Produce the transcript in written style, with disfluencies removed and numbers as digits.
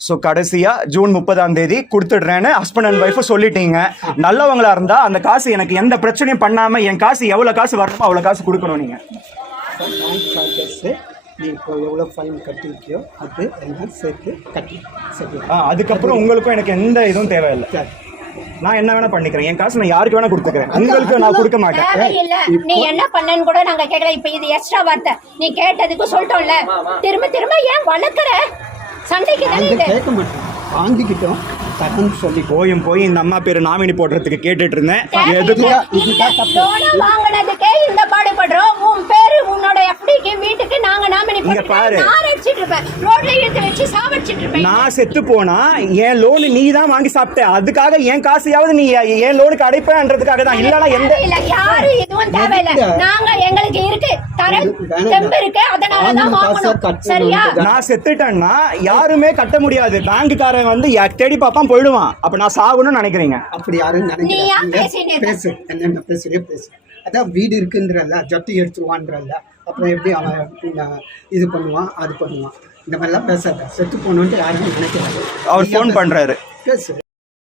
So கடைசியாக June 30 கொடுத்துடுறேன்னு husband and wife சொல்லிட்டீங்க. நல்லவங்களா இருந்தால் அந்த காசு எனக்கு எந்த பிரச்சனையும் பண்ணாமல் என் காசு எவ்வளோ காசு வரணுமோ அவ்வளோ காசு கொடுக்கணும். நீங்கள் பேங்க் சார்ஜஸ்ஸு நீ இப்போ எவ்வளோ ஃபைன் கட்டிருக்கியோ அது எல்லாம் சேர்த்து கட்டி சரி. அதுக்கப்புறம் உங்களுக்கும் எனக்கு எந்த இதுவும் தேவையில்லை. சரி நான் என்ன வேணா பண்ணிக்கிறேன். என் காசு நான் யாருக்கு வேணா கொடுத்துக்கிறேன், உங்களுக்கு நான் கொடுக்க மாட்டேன். நீ என்ன பண்ணன்னு கூட நாங்க கேட்கல. இப்ப இது எக்ஸ்ட்ரா வார்த்தை நீ கேட்டதுக்கு சொல்லிட்டோம்ல. திரும்ப திரும்ப ஏன் வளர்க்குற? சண்டைக்கு தானே இது. கேட்க மாட்டேன், வாங்கிக்கிட்டோம் தரன்னு சொல்லி போய் இந்த அம்மா பேரு நாமினி போடுறதுக்கு கேட்டுட்டு இருந்தேன். வாங்கினதுக்கே இந்த பாடுபடுறோம். உன் பேரு உன்னோட எஃப்டிக்கு வீட்டுக்கு நாங்க நாமினி பாரு. ரோட்ல எடுத்து வச்சு சாவடிச்சிட்டு இருப்பேன். நான் செத்து போனா என் லோனு நீ தான் வாங்கி சாப்பிட்ட. அதுக்காக என் காசையாவது நீ என் லோனுக்கு அடைப்பேன்றதுக்காக தான். இல்லனா எந்த இல்ல யாரு எதுவும் தேவையில்லை. நாங்க எங்களுக்கு இருக்கு தரம் தெம்பு இருக்கு, அதனால தான் வாங்கணும். சரியா? நான் செத்துட்டேன்னா யாருமே கட்ட முடியாது. பேங்க்குக்காரன் வந்து தேடி பாப்பான் போயிடுவான். அப்ப நான் சாகணும்னு நினைக்கிறீங்க? அப்படி யாரும் நினைக்கிறேன். பேசு என்ன பேசுறியோ பேசு. அதான் வீடு இருக்குன்றல்ல, ஜப்தி எடுத்துருவான்றல்ல, அப்புறம் எப்படி அவன் இது பண்ணுவான் அது பண்ணுவான். இந்த மாதிரிலாம் பேசாத. செத்து போகணுன்ட்டு யாருமே நினைக்கிறாங்க. அவர் ஃபோன் பண்றாரு. பேசு.